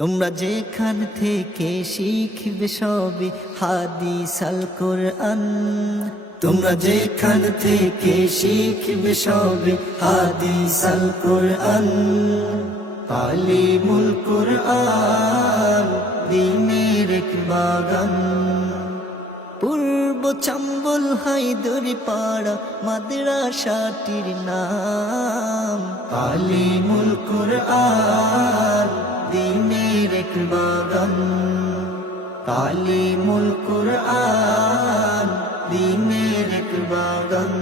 তোমরা যেখান থেকে শিখবে সবে হাদিস আল কোরআন। তোমরা যেখান থেকে শিখবে সবে হাদিস আল কোরআন। তালিমুল কোরআন দ্বীনের এক বাগান। পূর্ব চম্বল হায়দরি পাড়া মাদ্রাসাটির নাম। তালিমুল কোরআন দ্বীনের এক বাগান। তালিমুল কোরআন দ্বীনের এক বাগান।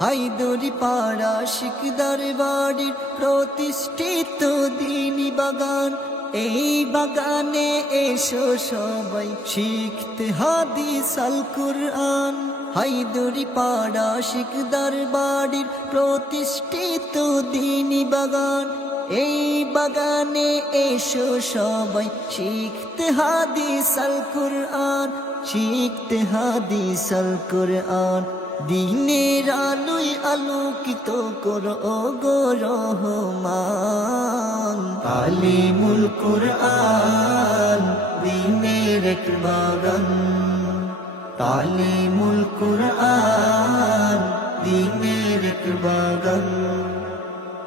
হায়দরি পাড়া শিকদার বাড়ির প্রতিষ্ঠিত দ্বীনি বাগান। এই বাগানে এসো সবাই শিখতে হাদিস আল কোরআন। হায়দরি পাড়া শিকদার বাড়ির প্রতিষ্ঠিত দ্বীনি বাগান। এই বাগানে এসো সবাই শিখতে হাদিস আল কোরআন। শিখতে হাদিস আল কোরআন। দ্বীনের আলোয় আলোকিত করো গো রহমান। তালিমুল কোরআন দ্বীনের এক বাগান। তালিমুল কোরআন দ্বীনের এক বাগান।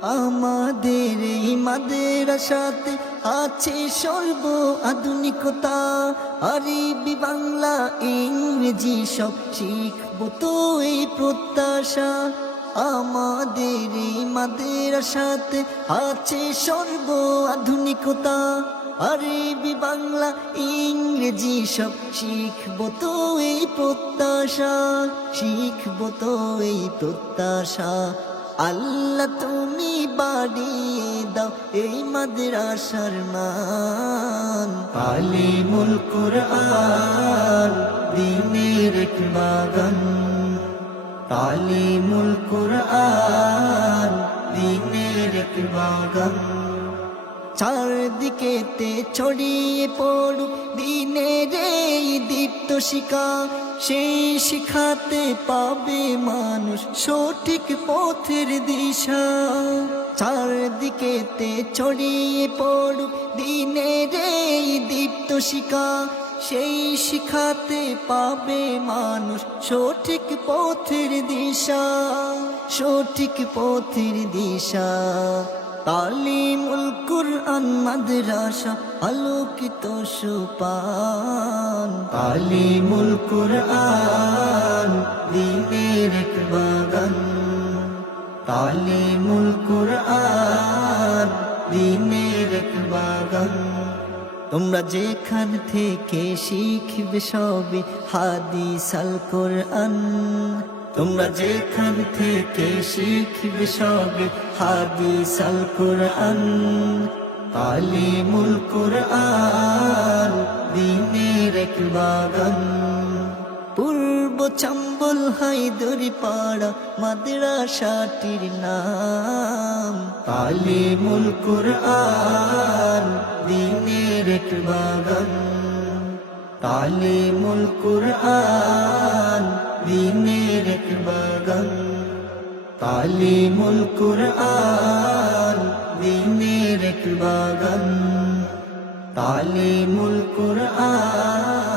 আমাদের এই মাদ্রাসাতে আছে সর্ব আধুনিকতা। আরবি বাংলা ইংরেজি সব শিখবো তো এই প্রত্যাশা। আমাদের এই মাদ্রাসাতে আছে সর্ব আধুনিকতা। আরবি বাংলা ইংরেজি সব শিখবো তো এই প্রত্যাশা। শিখবো তো এই প্রত্যাশা। আল্লাহ তুমি বাড়িয়ে দাও এই মাদ্রাসার মান। তালিমুল কোরআন দ্বীনের এক বাগান। তালিমুল কোরআন দ্বীনের এক বাগান। চারদিকেতে ছড়িয়ে পড়ুক দ্বীনের এই দীপ্ত শিখা। সেই শিখাতে পাবে মানুষ সঠিক পথের দিশা। চারদিকেতে ছড়িয়ে পড়ুক দ্বীনের এই দীপ্ত শিখা। সেই শিখাতে পাবে মানুষ সঠিক পথের দিশা। সঠিক পথের দিশা। তালিমুল কোরআন মাদ্রাসা আলোকিত সোপান। তালিমুল কোরআন দ্বীনের এক বাগান। তালিমুল কোরআন দ্বীনের এক বাগান। তোমরা যেখান থেকে শিখবে সবে হাদিস আল কোরআন। তোমরা যেখান থেকে শিখবে সবে হাদিস আল কোরআন। তালিমুল কোরআন দ্বীনের এক বাগান। পূর্ব চম্বল হায়দরি পাড়া মাদ্রাসাটির নাম। তালিমুল কোরআন দ্বীনের এক বাগান। তালিমুল কোরআন দ্বীনের এক বাগান। তালিমুল কোরআন দ্বীনের এক বাগান। তালিমুল কোরআন।